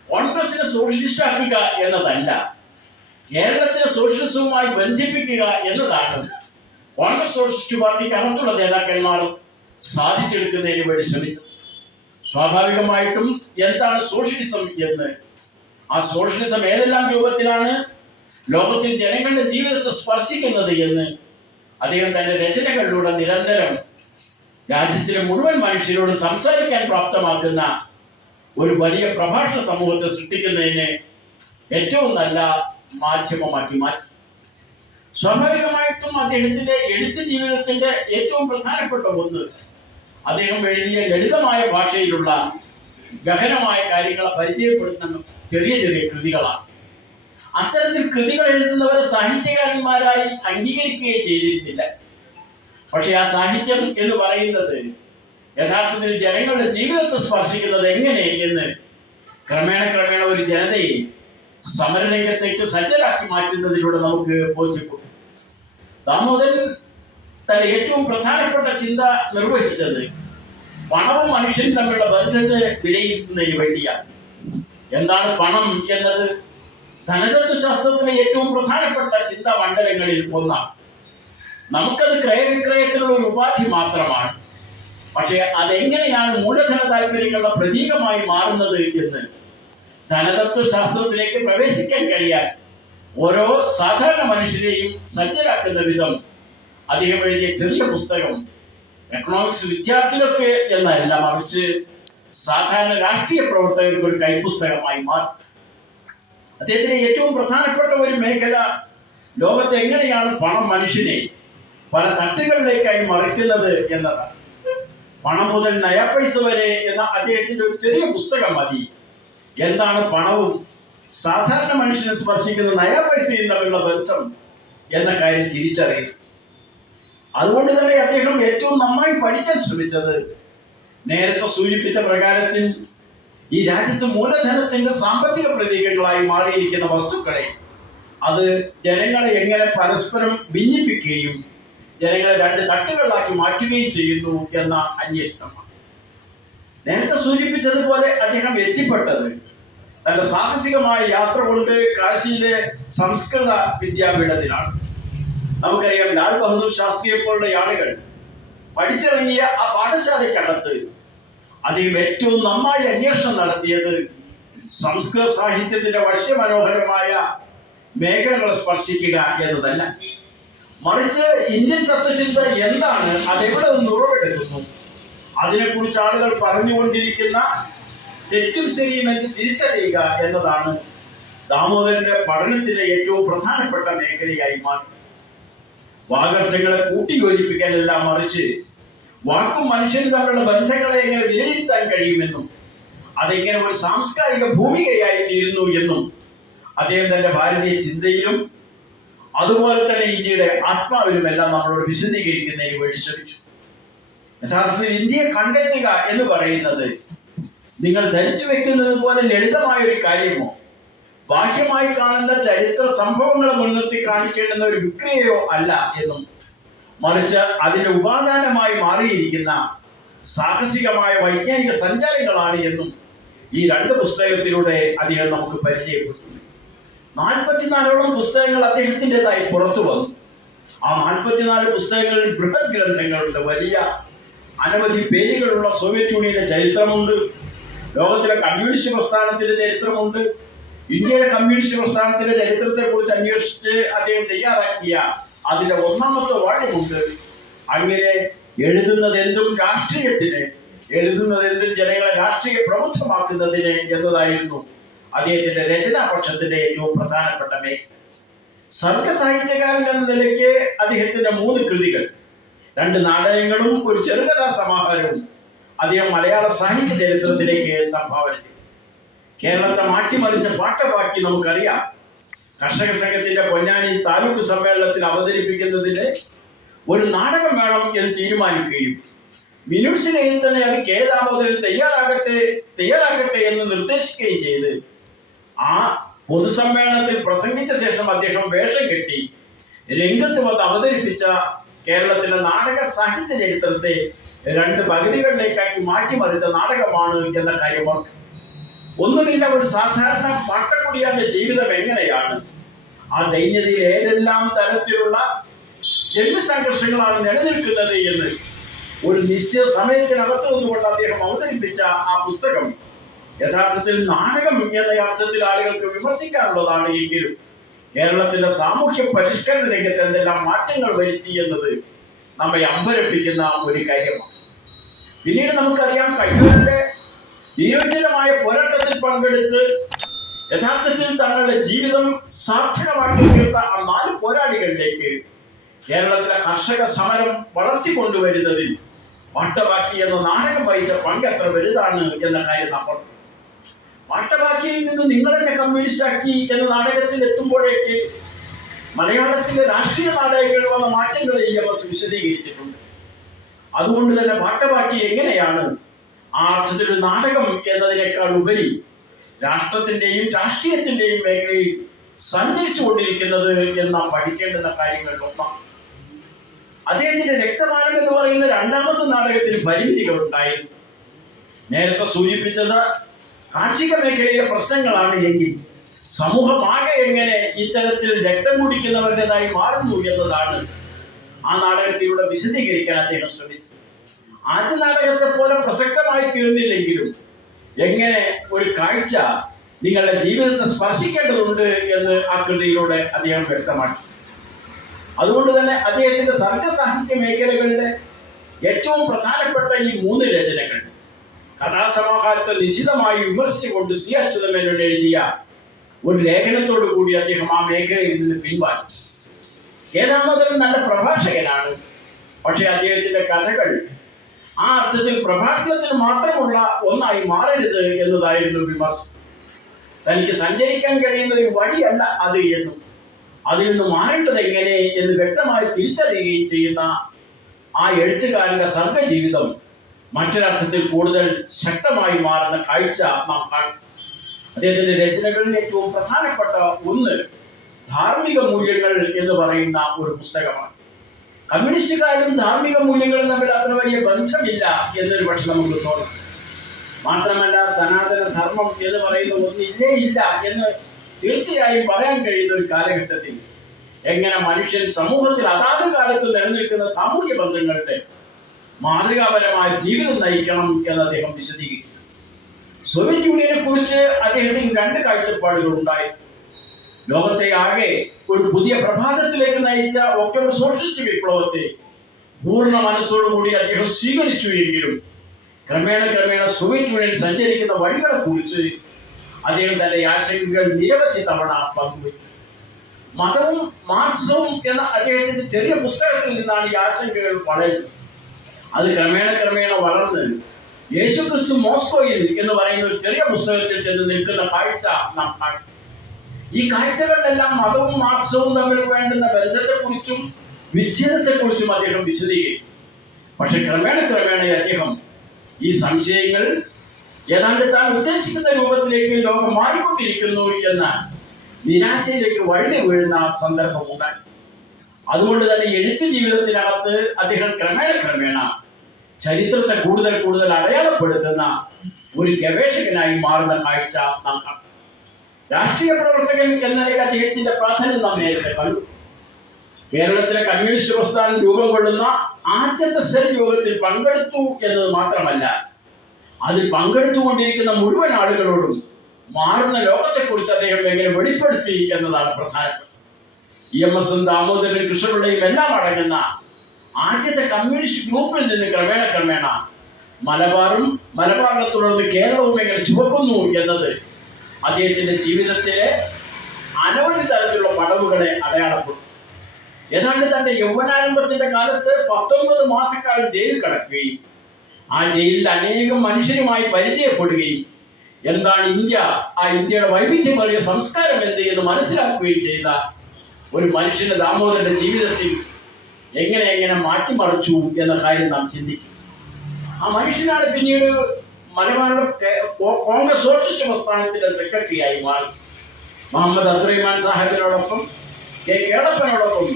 കോൺഗ്രസിനെ സോഷ്യലിസ്റ്റ് ആക്കുക എന്നതല്ല കേരളത്തിലെ സോഷ്യലിസവുമായി ബന്ധിപ്പിക്കുക എന്നതാണ് കോൺഗ്രസ് സോഷ്യലിസ്റ്റ് പാർട്ടിക്ക് അകത്തുള്ള നേതാക്കന്മാർ സാധിച്ചെടുക്കുന്നതിന് വേണ്ടി ശ്രമിച്ചത്. സ്വാഭാവികമായിട്ടും എന്താണ് സോഷ്യലിസം എന്ന്? ആ സോഷ്യലിസം ഏതെല്ലാം രൂപത്തിലാണ് ലോകത്തിൽ ജനങ്ങളുടെ ജീവിതത്തെ സ്പർശിക്കുന്നത് എന്ന് അദ്ദേഹം തന്റെ രചനകളിലൂടെ നിരന്തരം രാജ്യത്തിലെ മുഴുവൻ മനുഷ്യരോട് സംസാരിക്കാൻ പ്രാപ്തമാക്കുന്ന ഒരു വലിയ പ്രഭാഷണ സമൂഹത്തെ സൃഷ്ടിക്കുന്നതിന് ഏറ്റവും നല്ല മാധ്യമമാക്കി മാറ്റി. സ്വാഭാവികമായിട്ടും അദ്ദേഹത്തിന്റെ എഴുത്ത് ജീവിതത്തിന്റെ ഏറ്റവും പ്രധാനപ്പെട്ട ഒന്ന് അദ്ദേഹം എഴുതിയ ലളിതമായ ഭാഷയിലുള്ള ഗഹനമായ കാര്യങ്ങളെ പരിചയപ്പെടുത്തുന്ന ചെറിയ ചെറിയ കൃതികളാണ്. അത്തരത്തിൽ കൃതികൾ എഴുതുന്നവരെ സാഹിത്യകാരന്മാരായി അംഗീകരിക്കുകയും ചെയ്തിരുന്നില്ല. പക്ഷെ ആ സാഹിത്യം എന്ന് പറയുന്നത് യഥാർത്ഥത്തിൽ ജനങ്ങളുടെ ജീവിതത്തെ സ്പർശിക്കുന്നത് എങ്ങനെ എന്ന് ക്രമേണ ക്രമേണ ഒരു ജനതയെ സമരരംഗത്തേക്ക് സജ്ജരാക്കി മാറ്റുന്നതിലൂടെ നമുക്ക് ബോധ്യപ്പെട്ടു. ദാമോദരൻ തന്റെ ഏറ്റവും പ്രധാനപ്പെട്ട ചിന്ത നിർവഹിച്ചത് പണവും മനുഷ്യൻ തമ്മിലുള്ള ബന്ധത്തെ വിലയിരുത്തുന്നതിന് വേണ്ടിയാണ്. എന്താണ് പണം എന്നത്? ധനതത്വശാസ്ത്രത്തിലെ ഏറ്റവും പ്രധാനപ്പെട്ട ചിന്താ മണ്ഡലങ്ങളിൽ ഒന്നാണ്. നമുക്കത് ക്രയവിക്രയത്തിലുള്ള ഒരു ഉപാധി മാത്രമാണ്. പക്ഷേ അതെങ്ങനെയാണ് മൂലധന താല്പര്യങ്ങളുടെ പ്രതീകമായി മാറുന്നത് എന്ന് ധനതത്വശാസ്ത്രത്തിലേക്ക് പ്രവേശിക്കാൻ കഴിയാൻ ഓരോ സാധാരണ മനുഷ്യരെയും സജ്ജരാക്കുന്ന വിധം അദ്ദേഹം എഴുതിയ ചെറിയ പുസ്തകം എക്കണോമിക്സ് വിദ്യാർത്ഥികൾക്ക് എന്നല്ല മറിച്ച് സാധാരണ രാഷ്ട്രീയ പ്രവർത്തകർക്ക് ഒരു കൈപ്പുസ്തകമായി മാറി. അദ്ദേഹത്തിന്റെ ഏറ്റവും പ്രധാനപ്പെട്ട ഒരു മേഖല ലോകത്ത് എങ്ങനെയാണ് പണം മനുഷ്യനെ പല തട്ടുകളിലേക്കായി മറിക്കുന്നത് എന്നതാണ്. പണം മുതൽ നയ പൈസ വരെ എന്ന അദ്ദേഹത്തിന്റെ ഒരു ചെറിയ പുസ്തകം മതി. എന്താണ് പണവും? സാധാരണ മനുഷ്യനെ സ്പർശിക്കുന്ന നയ പൈസയും തമ്മിലുള്ള ബന്ധം എന്ന കാര്യം തിരിച്ചറിയും അതുകൊണ്ട് തന്നെ അദ്ദേഹം ഏറ്റവും നന്നായി പഠിക്കാൻ ശ്രമിച്ചത് നേരത്തെ സൂചിപ്പിച്ച പ്രകാരത്തിൽ ഈ രാജ്യത്ത് മൂലധനത്തിന്റെ സാമ്പത്തിക പ്രതീകങ്ങളായി മാറിയിരിക്കുന്ന വസ്തുക്കളെ അത് ജനങ്ങളെ എങ്ങനെ പരസ്പരം ഭിന്നിപ്പിക്കുകയും ജനങ്ങളെ രണ്ട് തട്ടുകളിലാക്കി മാറ്റുകയും ചെയ്യുന്നു എന്ന അന്വേഷണമാണ്. നേരത്തെ സൂചിപ്പിച്ചതുപോലെ അദ്ദേഹം എത്തിപ്പെട്ടത് തന്റെ സാഹസികമായ യാത്ര കൊണ്ട് കാശിയിലെ സംസ്കൃത വിദ്യാപീഠത്തിലാണ്. നമുക്കറിയാം ലാൽ ബഹദൂർ ശാസ്ത്രിയെ പോലുള്ള ആളുകൾ പഠിച്ചിറങ്ങിയ ആ പാഠശാലയ്ക്കകത്ത് അദ്ദേഹം ഏറ്റവും നന്നായി അന്വേഷണം നടത്തിയത് സംസ്കൃത സാഹിത്യത്തിന്റെ വശ്യമനോഹരമായ മേഖലകളെ സ്പർശിക്കുക എന്നതല്ല. മറിച്ച് ഇന്ത്യൻ തത്വചിന്ത എന്താണ് അതെവിടെ നിന്ന് ഉറവെടുക്കുന്നു അതിനെക്കുറിച്ച് ആളുകൾ പറഞ്ഞുകൊണ്ടിരിക്കുന്ന തെറ്റും ശരിയും എന്ന് തിരിച്ചറിയുക എന്നതാണ് ദാമോദരന്റെ പഠനത്തിലെ ഏറ്റവും പ്രധാനപ്പെട്ട മേഖലയായി മാറി വാഗർത്തകളെ കൂട്ടിയോജിപ്പിക്കാനെല്ലാം മറിച്ച് വാക്കും മനുഷ്യനും തമ്മിലുള്ള ബന്ധങ്ങളെ എങ്ങനെ വിലയിരുത്താൻ കഴിയുമെന്നും അതെങ്ങനെ ഒരു സാംസ്കാരിക ഭൂമികയായി തീരുന്നു എന്നും അദ്ദേഹം തന്റെ ഭാരതീയ ചിന്തയിലും അതുപോലെ തന്നെ ഇന്ത്യയുടെ ആത്മാവിലും എല്ലാം നമ്മളോട് വിശദീകരിക്കുന്നതിന് വേണ്ടി ശ്രമിച്ചു. യഥാർത്ഥത്തിൽ ഇന്ത്യയെ കണ്ടെത്തുക എന്ന് പറയുന്നത് നിങ്ങൾ ധരിച്ചു വെക്കുന്നത് പോലെ ലളിതമായ ഒരു കാര്യമോ? ബാഹ്യമായി കാണുന്ന ചരിത്ര സംഭവങ്ങളെ മുൻനിർത്തി കാണിക്കേണ്ടുന്ന ഒരു വിക്രിയയോ അല്ല എന്നും മറിച്ച് അതിന്റെ ഉപാദാനമായി മാറിയിരിക്കുന്ന സാഹസികമായ വൈജ്ഞാനിക സഞ്ചാരങ്ങളാണ് എന്നും ഈ രണ്ട് പുസ്തകത്തിലൂടെ അദ്ദേഹം നമുക്ക് പരിചയപ്പെടുത്തുന്നു. നാൽപ്പത്തിനാലോളം പുസ്തകങ്ങൾ അദ്ദേഹത്തിന്റെതായി പുറത്തു വന്നു. ആ നാൽപ്പത്തിനാല് പുസ്തകങ്ങളിൽ ബൃഹത് ഗ്രന്ഥങ്ങളുണ്ട്. വലിയ അനവധി പേജുകളുള്ള സോവിയറ്റ് യൂണിയന്റെ ചരിത്രമുണ്ട്. ലോകത്തിലെ കമ്മ്യൂണിസ്റ്റ് പ്രസ്ഥാനത്തിന്റെ ചരിത്രമുണ്ട്. ഇന്ത്യയിലെ കമ്മ്യൂണിസ്റ്റ് പ്രസ്ഥാനത്തിന്റെ ചരിത്രത്തെ കുറിച്ച് അന്വേഷിച്ച് അദ്ദേഹം തയ്യാറാക്കിയ അതിന്റെ ഒന്നാമത്തെ വാള്യമുണ്ട് അങ്ങനെ എഴുതുന്നത് എന്തും രാഷ്ട്രീയത്തിന് എഴുതുന്നത് എന്തും ജനങ്ങളെ രാഷ്ട്രീയ പ്രബുദ്ധമാക്കുന്നതിന് എന്നതായിരുന്നു അദ്ദേഹത്തിന്റെ രചനാപക്ഷത്തിന്റെ ഏറ്റവും പ്രധാനപ്പെട്ട മേഖല. സർഗ സാഹിത്യകാരൻ എന്ന നിലയ്ക്ക് അദ്ദേഹത്തിന്റെ മൂന്ന് കൃതികൾ. രണ്ട് നാടകങ്ങളും ഒരു ചെറുകഥാ സമാഹാരവും അദ്ദേഹം മലയാള സാഹിത്യ ചരിത്രത്തിലേക്ക് സംഭാവന ചെയ്തു. കേരളത്തെ മാറ്റിമറിച്ച പാട്ടപാക്കി നമുക്കറിയാം. കർഷക സംഘത്തിന്റെ പൊന്നാനി താലൂക്ക് സമ്മേളനത്തിൽ അവതരിപ്പിക്കുന്നതിന് ഒരു നാടകം വേണം എന്ന് തീരുമാനിക്കുകയും മിനുട്സിനെയും തന്നെ അത് കെ ദാമോദരൻ തയ്യാറാകട്ടെ എന്ന് നിർദ്ദേശിക്കുകയും ചെയ്ത് ആ പൊതുസമ്മേളനത്തിൽ പ്രസംഗിച്ച ശേഷം അദ്ദേഹം വേഷം കെട്ടി രംഗത്ത് വന്ന് അവതരിപ്പിച്ച കേരളത്തിലെ നാടക സാഹിത്യ ചരിത്രത്തെ രണ്ട് പകുതികളിലേക്കാക്കി മാറ്റിമറിച്ച നാടകമാണ് എന്ന കാര്യം. ഒന്നുമില്ല ഒരു സാധാരണ പാട്ടക്കുടിയാന്റെ ജീവിതം എങ്ങനെയാണ്? ആ ദൈന്യതയിൽ ഏതെല്ലാം തരത്തിലുള്ള ജന്മസംഘർഷങ്ങളാണ് നിലനിൽക്കുന്നത് എന്ന് ഒരു നിശ്ചിത സമയത്തിനകത്ത് നിന്നുകൊണ്ട് അദ്ദേഹം അവതരിപ്പിച്ച ആ പുസ്തകം യഥാർത്ഥത്തിൽ നാടകം എന്ന അർത്ഥത്തിൽ ആളുകൾക്ക് വിമർശിക്കാനുള്ളതാണ് എങ്കിലും കേരളത്തിന്റെ സാമൂഹ്യ പരിഷ്കരണ രംഗത്ത് എന്തെല്ലാം മാറ്റങ്ങൾ വരുത്തി എന്നത് നമ്മെ അമ്പരപ്പിക്കുന്ന ഒരു കാര്യമാണ്. പിന്നീട് നമുക്കറിയാം കയ്യൂരിന്റെ വീരോചനമായ പോരാട്ടത്തിൽ പങ്കെടുത്ത് യഥാർത്ഥത്തിൽ തങ്ങളുടെ ജീവിതം സാർത്ഥകമാക്കി തീർത്ത ആ നാല് പോരാളികളിലേക്ക് കേരളത്തിലെ കർഷക സമരം വളർത്തിക്കൊണ്ടുവരുന്നതിൽ വാട്ടബാക്കി എന്ന നാടകം വഹിച്ച പങ്ക് എത്ര വലുതാണ് എന്ന കാര്യം നമ്മൾ വാട്ടബാക്കിയിൽ നിന്ന് നിങ്ങൾ എന്നെ കമ്മ്യൂണിസ്റ്റ് ആക്കി എന്ന നാടകത്തിൽ എത്തുമ്പോഴേക്ക് മലയാളത്തിലെ രാഷ്ട്രീയ നാടകങ്ങളിൽ വന്ന മാറ്റങ്ങളെ ഈ വിശദീകരിച്ചിട്ടുണ്ട്. അതുകൊണ്ട് തന്നെ വാട്ടബാക്കി എങ്ങനെയാണ് ആ അർത്ഥത്തിൽ ഒരു നാടകം എന്നതിനേക്കാൾ ഉപരി രാഷ്ട്രത്തിന്റെയും രാഷ്ട്രീയത്തിന്റെയും മേഖലയിൽ സഞ്ചരിച്ചു കൊണ്ടിരിക്കുന്നത് എന്ന് നാം പഠിക്കേണ്ടുന്ന കാര്യങ്ങൾ ഒന്നാണ്. അദ്ദേഹത്തിന്റെ രക്തമാനം എന്ന് പറയുന്ന രണ്ടാമത്തെ നാടകത്തിന് പരിമിതികൾ ഉണ്ടായിരുന്നു നേരത്തെ സൂചിപ്പിച്ചത് കാർഷിക മേഖലയിലെ പ്രശ്നങ്ങളാണ് എങ്കിൽ സമൂഹമാകെ എങ്ങനെ ഇത്തരത്തിൽ രക്തം കുടിക്കുന്നവരുടേതായി മാറുന്നു എന്നതാണ് ആ നാടകത്തിലൂടെ വിശദീകരിക്കാൻ അദ്ദേഹം ശ്രമിച്ചത്. ആദ്യ നാടകത്തെ പോലെ പ്രസക്തമായി തീർന്നില്ലെങ്കിലും എങ്ങനെ ഒരു കാഴ്ച നിങ്ങളുടെ ജീവിതത്തെ സ്പർശിക്കേണ്ടതുണ്ട് എന്ന് ആ കൃതിയിലൂടെ അദ്ദേഹം വ്യക്തമാക്കി. അതുകൊണ്ട് തന്നെ അദ്ദേഹത്തിന്റെ സർഗസാഹിത്യ മേഖലകളുടെ ഏറ്റവും പ്രധാനപ്പെട്ട ഈ മൂന്ന് രചനകൾ കഥാസമാഹാരത്തെ നിശിതമായി വിമർശിച്ചുകൊണ്ട് സി അച്യുതമേനോട് എഴുതിയ ഒരു ലേഖനത്തോടു കൂടി അദ്ദേഹം ആ മേഖലയിൽ നിന്ന് പിൻവാങ്ങി. ഏതാമതൊരു നല്ല പ്രഭാഷകനാണ്. പക്ഷെ അദ്ദേഹത്തിന്റെ കഥകൾ ആ അർത്ഥത്തിൽ പ്രഭാഷണത്തിന് മാത്രമുള്ള ഒന്നായി മാറരുത് എന്നതായിരുന്നു വിമർശനം. തനിക്ക് സഞ്ചരിക്കാൻ കഴിയുന്ന ഒരു വഴിയല്ല അത് എന്നും അതിൽ നിന്ന് മാറേണ്ടത് എങ്ങനെ എന്ന് വ്യക്തമായി തിരിച്ചറിയുകയും ചെയ്യുന്ന ആ എഴുത്തുകാരന്റെ സർഗജീവിതം മറ്റൊരർത്ഥത്തിൽ കൂടുതൽ ശക്തമായി മാറുന്ന കാഴ്ച നാം കാണും. അദ്ദേഹത്തിന്റെ രചനകളിൽ ഏറ്റവും പ്രധാനപ്പെട്ട ഒന്ന് ധാർമ്മിക മൂല്യങ്ങൾ എന്ന് പറയുന്ന ഒരു പുസ്തകമാണ്. കമ്മ്യൂണിസ്റ്റുകാരും ധാർമ്മിക മൂല്യങ്ങളും തമ്മിൽ അത്ര വലിയ ബന്ധമില്ല എന്നൊരു പക്ഷെ നമുക്ക് തോന്നും. മാത്രമല്ല സനാതന ധർമ്മം എന്ന് പറയുന്ന ഒന്നും ഇല്ലേ ഇല്ല എന്ന് തീർച്ചയായും പറയാൻ കഴിയുന്ന ഒരു കാലഘട്ടത്തിൽ എങ്ങനെ മനുഷ്യൻ സമൂഹത്തിൽ അതാത് കാലത്ത് നിലനിൽക്കുന്ന സാമൂഹ്യ ബന്ധങ്ങളുടെ മാതൃകാപരമായ ജീവിതം നയിക്കണം എന്ന് അദ്ദേഹം വിശദീകരിച്ചു സോവിയറ്റ് യൂണിയനെ കുറിച്ച് അദ്ദേഹത്തിന് രണ്ട് കാഴ്ചപ്പാടുകൾ ഉണ്ടായി. ലോകത്തെ ആകെ ഒരു പുതിയ പ്രഭാതത്തിലേക്ക് നയിച്ച ഒക്ടോബർ സോഷ്യലിസ്റ്റ് വിപ്ലവത്തെ പൂർണ മനസ്സോടുകൂടി അദ്ദേഹം സ്വീകരിച്ചു എങ്കിലും ക്രമേണ ക്രമേണ സോവിയറ്റ് യൂണിയൻ സഞ്ചരിക്കുന്ന വഴികളെ കുറിച്ച് അദ്ദേഹം തന്റെ ആശങ്കകൾ നിരവധി തവണ പങ്കുവച്ചു. മതവും മാർക്സവും എന്ന അദ്ദേഹത്തിന്റെ ചെറിയ പുസ്തകത്തിൽ നിന്നാണ് ഈ ആശങ്കകൾ വളരുന്നത്. അത് ക്രമേണ ക്രമേണ വളർന്ന് യേശുക്രിസ്തു മോസ്കോയിൽ എന്ന് പറയുന്ന ഒരു ചെറിയ പുസ്തകത്തിൽ ചെന്ന് നിൽക്കുന്ന കാഴ്ച നാം കാണും. ഈ കാഴ്ചകളിലെല്ലാം മതവും മാർസവും തമ്മിൽ വേണ്ടുന്ന ബന്ധത്തെക്കുറിച്ചും വിച്ഛേദത്തെക്കുറിച്ചും അദ്ദേഹം വിശദീകരിക്കും. പക്ഷെ ക്രമേണ ക്രമേണ അദ്ദേഹം ഈ സംശയങ്ങൾ ഏതാണ്ട് താൻ ഉദ്ദേശിക്കുന്ന രൂപത്തിലേക്ക് ലോകം മാറിക്കൊണ്ടിരിക്കുന്നു എന്ന നിരാശയിലേക്ക് വഴുതി വീഴുന്ന സന്ദർഭമുണ്ടായി അതുകൊണ്ട് തന്നെ എഴുത്ത് ജീവിതത്തിനകത്ത് അദ്ദേഹം ക്രമേണ ക്രമേണ ചരിത്രത്തെ കൂടുതൽ കൂടുതൽ അടയാളപ്പെടുത്തുന്ന ഒരു ഗവേഷകനായി മാറുന്ന കാഴ്ച നാം കാണും. രാഷ്ട്രീയ പ്രവർത്തകൻ എന്ന നില അദ്ദേഹത്തിന്റെ പ്രാധാന്യം നാം നേരത്തെ കണ്ടു. കേരളത്തിലെ കമ്മ്യൂണിസ്റ്റ് പ്രസ്ഥാനം രൂപം കൊള്ളുന്ന ആദ്യത്തെ സെൽ യോഗത്തിൽ പങ്കെടുത്തു എന്നത് മാത്രമല്ല അതിൽ പങ്കെടുത്തുകൊണ്ടിരിക്കുന്ന മുഴുവൻ ആളുകളോടും മാറുന്ന ലോകത്തെക്കുറിച്ച് അദ്ദേഹം എങ്ങനെ വെളിപ്പെടുത്തി എന്നതാണ് പ്രധാനപ്പെട്ടത്. ഇ എം എസും ദാമോദരൻ കൃഷ്ണപിള്ളയും എല്ലാം അടങ്ങുന്ന ആദ്യത്തെ കമ്മ്യൂണിസ്റ്റ് ഗ്രൂപ്പിൽ നിന്ന് ക്രമേണ ക്രമേണ മലബാറും മലബാറിനെ തുടർന്ന് കേരളവും എങ്ങനെ ചുവക്കുന്നു എന്നത് അദ്ദേഹത്തിന്റെ ജീവിതത്തിലെ അനവധി തരത്തിലുള്ള പടവുകളെ അടയാളപ്പെടും ഏതാണ്ട് തന്റെ യൗവനാരംഭത്തിന്റെ കാലത്ത് പത്തൊമ്പത് മാസക്കാലം ജയിലിൽ കിടക്കുകയും ആ ജയിലിൽ അനേകം മനുഷ്യരുമായി പരിചയപ്പെടുകയും എന്താണ് ഇന്ത്യ ആ ഇന്ത്യയുടെ വൈവിധ്യമേറിയ സംസ്കാരം എന്ത് എന്ന് മനസ്സിലാക്കുകയും ചെയ്ത ഒരു മനുഷ്യന്റെ ദാമോദരന്റെ ജീവിതത്തിൽ എങ്ങനെ എങ്ങനെ മാറ്റിമറിച്ചു എന്ന കാര്യം നാം ചിന്തിക്കും. ആ മനുഷ്യനാണ് പിന്നീട് മലബാറിലെ കോൺഗ്രസ് സോഷ്യലിസ്റ്റ് പ്രസ്ഥാനത്തിന്റെ സെക്രട്ടറിയായി മാറി. മുഹമ്മദ് അബ്ദുറഹിമാൻ സാഹിബിനോടൊപ്പം കെ. കേളപ്പനോടൊപ്പം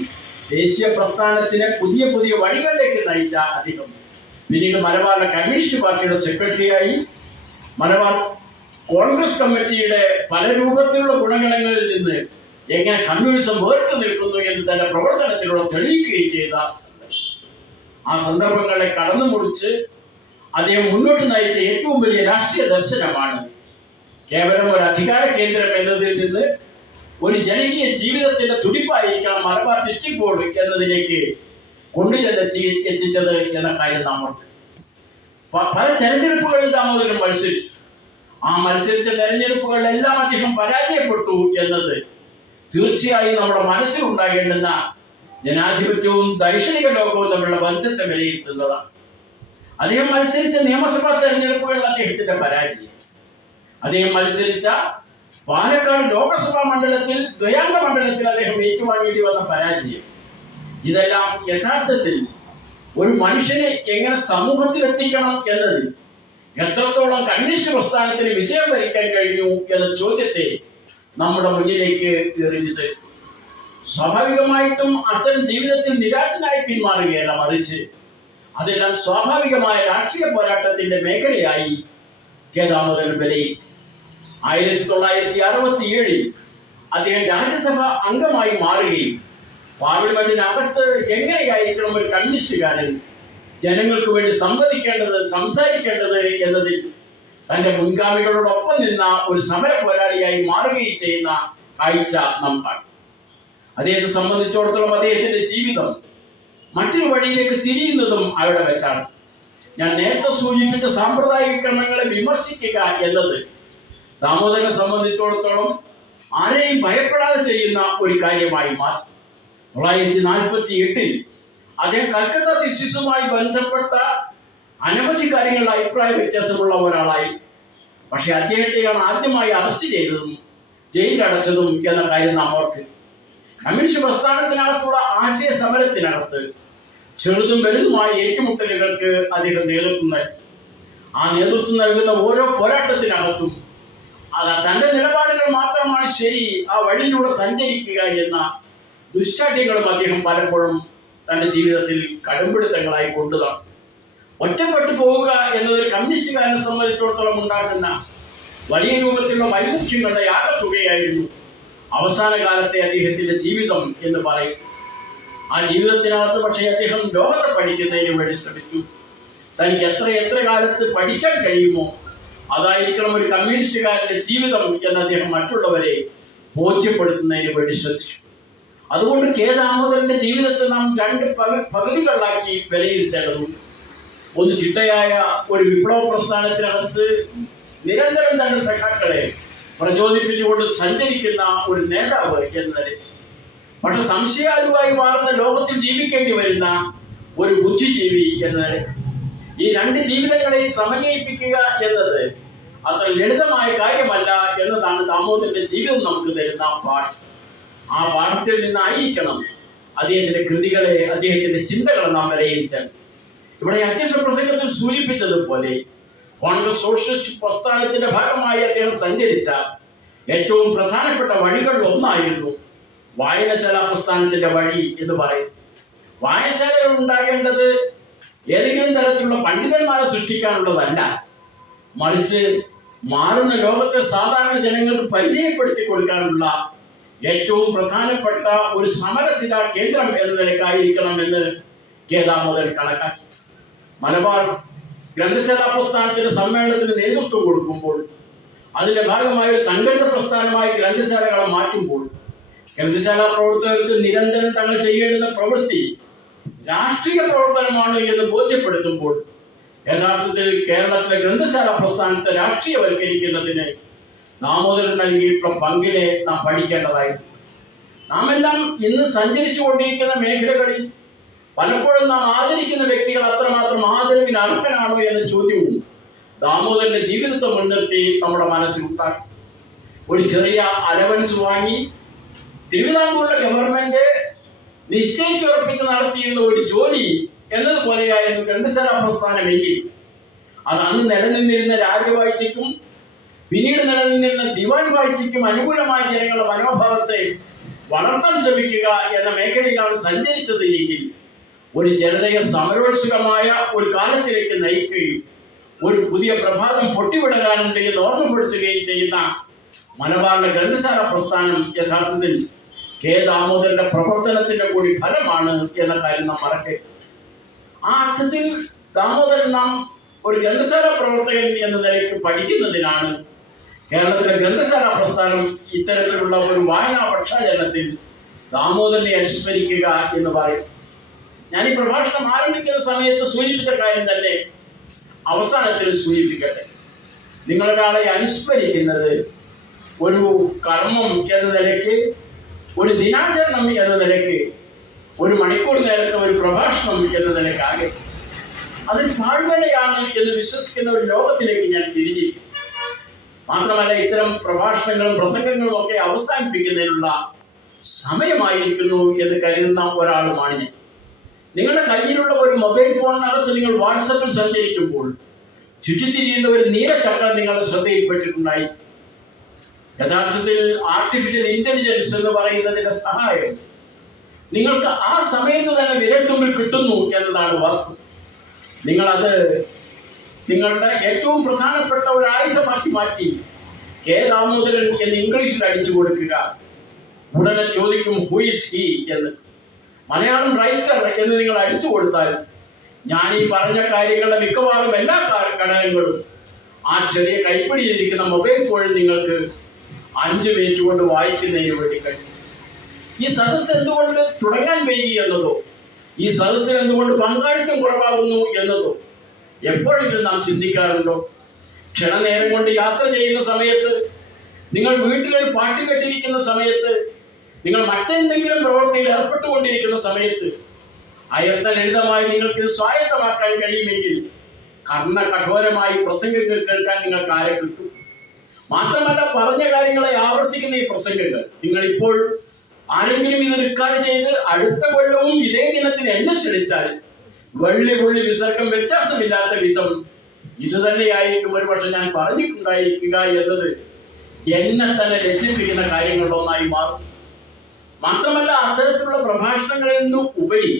ദേശീയ പ്രസ്ഥാനത്തിനെ പുതിയ പുതിയ വഴികളിലേക്ക് നയിച്ച അദ്ദേഹം. പിന്നീട് മലബാറിലെ കമ്മ്യൂണിസ്റ്റ് പാർട്ടിയുടെ സെക്രട്ടറിയായി. മലബാർ കോൺഗ്രസ് കമ്മിറ്റിയുടെ പല രൂപത്തിലുള്ള ഗുണഗണങ്ങളിൽ നിന്ന് എങ്ങനെ കമ്മ്യൂണിസം വേറിട്ട് നിൽക്കുന്നു എന്ന് തന്റെ പ്രവർത്തനത്തിലൂടെ തെളിയിക്കുകയും ചെയ്ത ആ സന്ദർഭങ്ങളെ കടന്നു മുറിച്ച് അദ്ദേഹം മുന്നോട്ട് നയിച്ച ഏറ്റവും വലിയ രാഷ്ട്രീയ ദർശനമാണ്. കേവലം ഒരു അധികാര കേന്ദ്രം എന്നതിൽ നിന്ന് ഒരു ജനകീയ ജീവിതത്തിന്റെ തുടിപ്പായിരിക്കണം മലബാർ ഡിസ്ട്രിക്ട് ബോർഡ് എന്നതിലേക്ക് കൊണ്ടുചെന്നെത്തി എത്തിച്ചത് എന്ന കാര്യം നാം ഓർക്കണം. പല തെരഞ്ഞെടുപ്പുകളിൽ ദാമോദരൻ മത്സരിച്ചു. ആ മത്സരിച്ച തെരഞ്ഞെടുപ്പുകളിലെല്ലാം അദ്ദേഹം പരാജയപ്പെട്ടു എന്നത് തീർച്ചയായും നമ്മുടെ മനസ്സിലുണ്ടാകേണ്ടുന്ന ജനാധിപത്യവും ദൈക്ഷണിക ലോകവും തമ്മിലുള്ള ബന്ധത്തെ വിലയിരുത്തുന്നതാണ്. അദ്ദേഹം മത്സരിച്ച നിയമസഭാ തെരഞ്ഞെടുപ്പുകളിൽ അദ്ദേഹത്തിന്റെ പരാജയം. അദ്ദേഹം മത്സരിച്ച പാലക്കാട് ലോകസഭാ മണ്ഡലത്തിൽ ദ്വയാംഗ മണ്ഡലത്തിൽ അദ്ദേഹം ഏറ്റുവാങ്ങേണ്ടി വന്ന പരാജയം. ഇതെല്ലാം യഥാർത്ഥത്തിൽ ഒരു മനുഷ്യനെ എങ്ങനെ സമൂഹത്തിൽ എത്തിക്കണം എന്നത് എത്രത്തോളം കമ്മ്യൂണിസ്റ്റ് പ്രസ്ഥാനത്തിന് വിജയം വരിക്കാൻ കഴിഞ്ഞു എന്ന ചോദ്യത്തെ നമ്മുടെ മുന്നിലേക്ക് എറിഞ്ഞത്. സ്വാഭാവികമായിട്ടും അത്തരം ജീവിതത്തിൽ നിരാശനായി പിന്മാറുകയല്ല മറിച്ച് അതെല്ലാം സ്വാഭാവികമായ രാഷ്ട്രീയ പോരാട്ടത്തിന്റെ മേഖലയായി ഗതാമതൻ വിലയിരുത്തി. ആയിരത്തി തൊള്ളായിരത്തി അറുപത്തി ഏഴിൽ അദ്ദേഹം രാജ്യസഭ അംഗമായി മാറുകയും പാർലമെന്റിനകത്ത് എങ്ങനെയായിരിക്കണം ഒരു കമ്മ്യൂണിസ്റ്റുകാരൻ ജനങ്ങൾക്ക് വേണ്ടി സംവദിക്കേണ്ടത് സംസാരിക്കേണ്ടത് എന്നതിൽ തന്റെ മുൻഗാമികളോടൊപ്പം നിന്ന ഒരു സമര പോരാളിയായി മാറുകയും ചെയ്യുന്ന കാഴ്ച നാം കാണും. അദ്ദേഹത്തെ സംബന്ധിച്ചിടത്തോളം അദ്ദേഹത്തിന്റെ ജീവിതം മറ്റൊരു വഴിയിലേക്ക് തിരിയുന്നതും അവിടെ വെച്ചാണ്. ഞാൻ നേരത്തെ സൂചിപ്പിച്ച സാമ്പ്രദായിക ക്രമങ്ങളെ വിമർശിക്കുക എന്നത് ദാമോദരനെ സംബന്ധിച്ചിടത്തോളം ആരെയും ഭയപ്പെടാതെ ചെയ്യുന്ന ഒരു കാര്യമായി മാറി. തൊള്ളായിരത്തി നാൽപ്പത്തി എട്ടിൽ അദ്ദേഹം കൽക്കത്ത ദിസിസുമായി ബന്ധപ്പെട്ട അനവധി കാര്യങ്ങളിൽ അഭിപ്രായ വ്യത്യാസമുള്ള ഒരാളായി. പക്ഷേ അദ്ദേഹത്തെയാണ് ആദ്യമായി അറസ്റ്റ് ചെയ്തതും ജയിലിലടച്ചതും എന്ന കാര്യം നാം ഓർക്ക് കമ്മ്യൂണിസ്റ്റ് പ്രസ്ഥാനത്തിനകത്തുള്ള ആശയ സമരത്തിനകത്ത് ചെറുതും വലുതുമായ ഏറ്റുമുട്ടലുകൾക്ക് അദ്ദേഹം നേതൃത്വം നൽകി. ആ നേതൃത്വം നൽകുന്ന ഓരോ പോരാട്ടത്തിനകത്തും അത് തന്റെ നിലപാടുകൾ മാത്രമാണ് ശരി ആ വഴിയിലൂടെ സഞ്ചരിക്കുക എന്ന ദുശ്ശാഠ്യങ്ങളും അദ്ദേഹം പലപ്പോഴും തന്റെ ജീവിതത്തിൽ കടുംപിടുത്തങ്ങളായി കൊണ്ടുതാണ് ഒറ്റപ്പെട്ടു പോവുക എന്നത് കമ്മ്യൂണിസ്റ്റുകാരനെ സംബന്ധിച്ചിടത്തോളം ഉണ്ടാക്കുന്ന വലിയ രൂപത്തിലുള്ള വൈമുഖ്യങ്ങളുടെ യാഗത്തുകയായിരുന്നു അവസാന കാലത്തെ അദ്ദേഹത്തിന്റെ ജീവിതം എന്ന് പറയും ആ ജീവിതത്തിനകത്ത് പക്ഷേ അദ്ദേഹം ലോകത്തെ പഠിക്കുന്നതിന് വേണ്ടി ശ്രമിച്ചു. തനിക്ക് എത്ര എത്ര കാലത്ത് പഠിക്കാൻ കഴിയുമോ അതായിരിക്കണം ഒരു കമ്മ്യൂണിസ്റ്റുകാരന്റെ ജീവിതം എന്ന് അദ്ദേഹം മറ്റുള്ളവരെ ബോധ്യപ്പെടുത്തുന്നതിന് വേണ്ടി ശ്രദ്ധിച്ചു അതുകൊണ്ട് കെ ദാമോദരന്റെ ജീവിതത്തെ നാം രണ്ട് പക- പകുതികളിലാക്കി വിലയിരുത്തേണ്ടതുണ്ട്. ഒന്ന് ചിട്ടയായ ഒരു വിപ്ലവ പ്രസ്ഥാനത്തിനകത്ത് നിരന്തരം തന്റെ സഖാക്കളെ പ്രചോദിപ്പിച്ചുകൊണ്ട് സഞ്ചരിക്കുന്ന ഒരു നേതാവ് എന്ന നിലയിൽ പക്ഷെ സംശയാലുവായി മാറുന്ന ലോകത്തിൽ ജീവിക്കേണ്ടി വരുന്ന ഒരു ബുദ്ധിജീവി എന്നത് ഈ രണ്ട് ജീവിതങ്ങളെ സമന്വയിപ്പിക്കുക എന്നത് അത്ര ലളിതമായ കാര്യമല്ല എന്നതാണ് ദാമോദരന്റെ ജീവിതം നമുക്ക് തരുന്ന പാഠം. ആ പാഠത്തിൽ നിന്നായിരിക്കണം അദ്ദേഹത്തിന്റെ കൃതികളെ അദ്ദേഹത്തിന്റെ ചിന്തകളെ നാം വിലയിരുത്താൻ. ഇവിടെ അധ്യക്ഷ പ്രസംഗത്തിൽ സൂചിപ്പിച്ചതുപോലെ കോൺഗ്രസ് സോഷ്യലിസ്റ്റ് പ്രസ്ഥാനത്തിന്റെ ഭാഗമായി അദ്ദേഹം സഞ്ചരിച്ച ഏറ്റവും പ്രധാനപ്പെട്ട വഴികളിൽ ഒന്നായിരുന്നു വായനശാല പ്രസ്ഥാനത്തിന്റെ വഴി എന്ന് പറയും. വായനശാലകൾ ഉണ്ടാകേണ്ടത് ഏതെങ്കിലും തരത്തിലുള്ള പണ്ഡിതന്മാരെ സൃഷ്ടിക്കാനുള്ളതല്ല. മറിച്ച് മാറുന്ന ലോകത്തെ സാധാരണ ജനങ്ങൾക്ക് പരിചയപ്പെടുത്തി കൊടുക്കാനുള്ള ഏറ്റവും പ്രധാനപ്പെട്ട ഒരു സമരശില കേന്ദ്രം എന്ന നിലക്കായിരിക്കണം എന്ന് കേദാമോദൻ കണക്കാക്കി. മലബാർ ഗ്രന്ഥശാല പ്രസ്ഥാനത്തിന്റെ സമ്മേളനത്തിന് നേതൃത്വം കൊടുക്കുമ്പോൾ അതിന്റെ ഭാഗമായ ഒരു സംഘടന പ്രസ്ഥാനമായി ഗ്രന്ഥശാലകളെ മാറ്റുമ്പോൾ ഗ്രന്ഥശാല പ്രവർത്തകർക്ക് നിരന്തരം തങ്ങൾ ചെയ്യേണ്ടുന്ന പ്രവൃത്തി രാഷ്ട്രീയ പ്രവർത്തനമാണ് എന്ന് ബോധ്യപ്പെടുത്തുമ്പോൾ യഥാർത്ഥത്തിൽ കേരളത്തിലെ ഗ്രന്ഥശാല പ്രസ്ഥാനത്തെ രാഷ്ട്രീയവൽക്കരിക്കുന്നതിന് ദാമോദരൻ നൽകിയിട്ടുള്ള പങ്കിനെ നാം പഠിക്കേണ്ടതായി നാം എല്ലാം ഇന്ന് സഞ്ചരിച്ചു കൊണ്ടിരിക്കുന്ന മേഖലകളിൽ പലപ്പോഴും നാം ആദരിക്കുന്ന വ്യക്തികൾ അത്രമാത്രം ആദരവിന് അർഹനാണോ എന്ന ചോദ്യവും ദാമോദരന്റെ ജീവിതത്തെ മുൻനിർത്തി നമ്മുടെ മനസ്സിൽ മനസ്സിലുണ്ടാക്കും ഒരു ചെറിയ അലവൻസ് വാങ്ങി തിരുവിതാംകൂറിലെ ഗവൺമെന്റ് നിശ്ചയിച്ചുറപ്പിച്ച് നടത്തിയിരുന്ന ഒരു ജോലി എന്നതുപോലെയായിരുന്നു ഗ്രന്ഥശാല പ്രസ്ഥാനമെങ്കിൽ അത് അന്ന് നിലനിന്നിരുന്ന രാജവാഴ്ചയ്ക്കും പിന്നീട് നിലനിന്നിരുന്ന ദിവാൻ വാഴ്ചയ്ക്കും അനുകൂലമായ ജനങ്ങളുടെ മനോഭാവത്തെ വളർത്താൻ ശ്രമിക്കുക എന്ന മേഖലയിലാണ് സഞ്ചരിച്ചത് എങ്കിൽ ഒരു ജനതയെ സമരോത്സുകമായ ഒരു കാലത്തിലേക്ക് നയിക്കുകയും ഒരു പുതിയ പ്രഭാതം പൊട്ടിവിടരാനുണ്ടെങ്കിൽ ഓർമ്മപ്പെടുത്തുകയും ചെയ്യുന്ന മലബാറിലെ ഗ്രന്ഥശാല പ്രസ്ഥാനം യഥാർത്ഥത്തിൽ കെ ദാമോദരന്റെ പ്രവർത്തനത്തിന്റെ കൂടി ഫലമാണ് എന്ന കാര്യം നാം മറക്കരുത്. ആ അർത്ഥത്തിൽ ദാമോദരൻ നാം ഒരു ഗ്രന്ഥശാല പ്രവർത്തകൻ എന്ന നിലയ്ക്ക് പഠിക്കുന്നതിനാണ് കേരളത്തിലെ ഗ്രന്ഥശാല പ്രസ്ഥാനം ഇത്തരത്തിലുള്ള ഒരു വായനാ പക്ഷാചരണത്തിൽ ദാമോദരനെ അനുസ്മരിക്കുക എന്ന് പറയും ഞാൻ ഈ പ്രഭാഷണം ആരംഭിക്കുന്ന സമയത്ത് സൂചിപ്പിച്ച കാര്യം തന്നെ അവസാനത്തിൽ സൂചിപ്പിക്കട്ടെ. നിങ്ങളൊരാളെ അനുസ്മരിക്കുന്നത് ഒരു കർമ്മം എന്ന നിലയ്ക്ക് ഒരു ദിനാചരണം എന്ന നിലയ്ക്ക് ഒരു മണിക്കൂർ നേരത്തെ ഒരു പ്രഭാഷണം എന്ന നിലയ്ക്കാകെ അത് താഴ്വരയാണ് എന്ന് വിശ്വസിക്കുന്ന ഒരു ലോകത്തിലേക്ക് ഞാൻ തിരിഞ്ഞു മാത്രമല്ല ഇത്തരം പ്രഭാഷണങ്ങളും പ്രസംഗങ്ങളും ഒക്കെ അവസാനിപ്പിക്കുന്നതിനുള്ള സമയമായിരിക്കുന്നു എന്ന് കരുതുന്ന ഒരാളുമാണ് ഞാൻ. നിങ്ങളുടെ കയ്യിലുള്ള ഒരു മൊബൈൽ ഫോണിനകത്ത് നിങ്ങൾ വാട്സപ്പിൽ സഞ്ചരിക്കുമ്പോൾ ചുറ്റിത്തിരിയുന്ന ഒരു നീല ചക്രം നിങ്ങളുടെ ശ്രദ്ധയിൽപ്പെട്ടിട്ടുണ്ടായി യഥാർത്ഥത്തിൽ ആർട്ടിഫിഷ്യൽ ഇന്റലിജൻസ് എന്ന് പറയുന്നതിന്റെ സഹായം നിങ്ങൾക്ക് ആ സമയത്ത് തന്നെ വിരൽത്തുമ്പിൽ കിട്ടുന്നു എന്നതാണ് വസ്തു നിങ്ങളത് നിങ്ങളുടെ ഏറ്റവും പ്രധാനപ്പെട്ട ഒരു ആയുധമാക്കി മാറ്റി കെ ദാമോദരൻ എന്ന് ഇംഗ്ലീഷിൽ അടിച്ചു കൊടുക്കുക. ഉടനെ ചോദിക്കും ഹു ഇസ് ഹി എന്ന്. മലയാളം റൈറ്റർ എന്ന് നിങ്ങൾ അടിച്ചു കൊടുത്താൽ ഞാൻ ഈ പറഞ്ഞ കാര്യങ്ങളുടെ മിക്കവാറും എല്ലാ ഘടകങ്ങളും ആ ചെറിയ കൈപ്പിടിയിലിരിക്കുന്ന മൊബൈൽ ഫോണിൽ നിങ്ങൾക്ക് അഞ്ച് മിനിറ്റ് കൊണ്ട് വായിക്കുന്നതിന് വേണ്ടി കഴിയും ഈ സദസ്സ് എന്തുകൊണ്ട് തുടങ്ങാൻ വൈകി എന്നതോ? ഈ സദസ്സിൽ എന്തുകൊണ്ട് പങ്കാളിത്തം കുറവാകുന്നു എന്നതോ? എപ്പോഴെങ്കിലും നാം ചിന്തിക്കാറുണ്ടോ? ക്ഷണനേരം കൊണ്ട് യാത്ര ചെയ്യുന്ന സമയത്ത് നിങ്ങൾ വീട്ടിലൊരു പാട്ട് കെട്ടിരിക്കുന്ന സമയത്ത് നിങ്ങൾ മറ്റെന്തെങ്കിലും പ്രവൃത്തിയിൽ ഏർപ്പെട്ടുകൊണ്ടിരിക്കുന്ന സമയത്ത് അയർത്ത ലളിതമായി നിങ്ങൾക്ക് സ്വായത്തമാക്കാൻ കഴിയുമെങ്കിൽ കർണ കഠോരമായി പ്രസംഗങ്ങൾ കേൾക്കാൻ നിങ്ങൾക്ക് ആരെ കിട്ടും? മാത്രമല്ല പറഞ്ഞ കാര്യങ്ങളെ ആവർത്തിക്കുന്ന ഈ പ്രസംഗങ്ങൾ. നിങ്ങൾ ഇപ്പോൾ ആരെങ്കിലും ഇത് റെക്കോർഡ് ചെയ്ത് അടുത്ത കൊല്ലവും ഇതേ ദിനത്തിന് എന്നെ ക്ഷണിച്ചാൽ വെള്ളി പുള്ളി വിസർഗം വ്യത്യാസമില്ലാത്ത വിധം ഇത് തന്നെയായിരിക്കും ഒരുപക്ഷെ ഞാൻ പറഞ്ഞിട്ടുണ്ടായിരിക്കുക എന്നത് എന്നെ തന്നെ ലജ്ജിപ്പിക്കുന്ന കാര്യങ്ങളിലൊന്നായി മാറും. മാത്രമല്ല അത്തരത്തിലുള്ള പ്രഭാഷണങ്ങളിൽ നിന്നും ഉപരി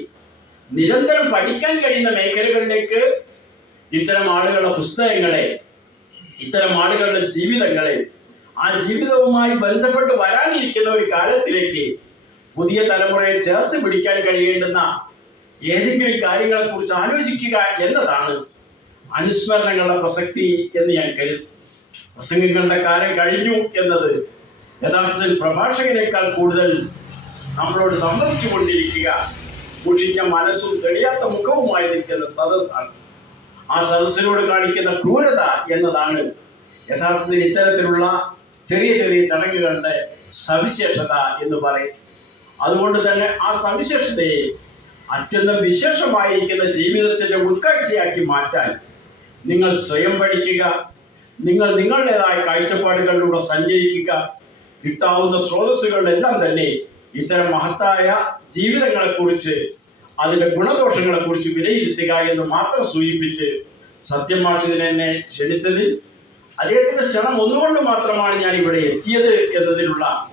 നിരന്തരം പഠിക്കാൻ കഴിയുന്ന മേഖലകളിലേക്ക് ഇത്തരം ആളുകളുടെ പുസ്തകങ്ങളെ ഇത്തരം ആളുകളുടെ ജീവിതങ്ങളെ ആ ജീവിതവുമായി ബന്ധപ്പെട്ട് വരാനിരിക്കുന്ന ഒരു കാലത്തിലേക്ക് പുതിയ തലമുറയെ ചേർത്ത് പിടിക്കാൻ കഴിയേണ്ടുന്ന ഏതെങ്കിലും കാര്യങ്ങളെ കുറിച്ച് ആലോചിക്കുക എന്നതാണ് അനുസ്മരണങ്ങളുടെ പ്രസക്തി എന്ന് ഞാൻ കരുതുന്നു. പ്രസംഗങ്ങളുടെ കാലം കഴിഞ്ഞു എന്നത് യഥാർത്ഥത്തിൽ പ്രഭാഷകനേക്കാൾ കൂടുതൽ നമ്മളോട് സംബന്ധിച്ചു കൊണ്ടിരിക്കുക മുഷിഞ്ഞ മനസ്സും തെളിയാത്ത മുഖവുമായിരിക്കുന്ന സദസ്സാണ് ആ സദസ്സിനോട് കാണിക്കുന്ന ക്രൂരത എന്നതാണ് യഥാർത്ഥത്തിൽ ഇത്തരത്തിലുള്ള ചെറിയ ചെറിയ ചടങ്ങുകളുടെ സവിശേഷത എന്ന് പറയും അതുകൊണ്ട് തന്നെ ആ സവിശേഷതയെ അത്യന്തം വിശേഷമായിരിക്കുന്ന ജീവിതത്തിന്റെ ഉൾക്കാഴ്ചയാക്കി മാറ്റാൻ നിങ്ങൾ സ്വയം പഠിക്കുക നിങ്ങൾ നിങ്ങളുടേതായ കാഴ്ചപ്പാടുകളിലൂടെ സഞ്ചരിക്കുക കിട്ടാവുന്ന സ്രോതസ്സുകളിലെല്ലാം തന്നെ ഇത്തരം മഹത്തായ ജീവിതങ്ങളെക്കുറിച്ച് അതിന്റെ ഗുണദോഷങ്ങളെ കുറിച്ച് വിലയിരുത്തുക എന്ന് മാത്രം സൂചിപ്പിച്ച് സത്യമാഷിതിനെ എന്നെ ക്ഷണിച്ചതിൽ അദ്ദേഹത്തിന്റെ ക്ഷണം ഒന്നുകൊണ്ട് മാത്രമാണ് ഞാൻ ഇവിടെ എത്തിയത് എന്നതിലുള്ള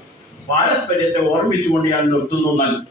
പാരസ്പര്യത്തെ ഓർമ്മിച്ചുകൊണ്ട് ഞാൻ നിർത്തുന്നു. നന്ദി.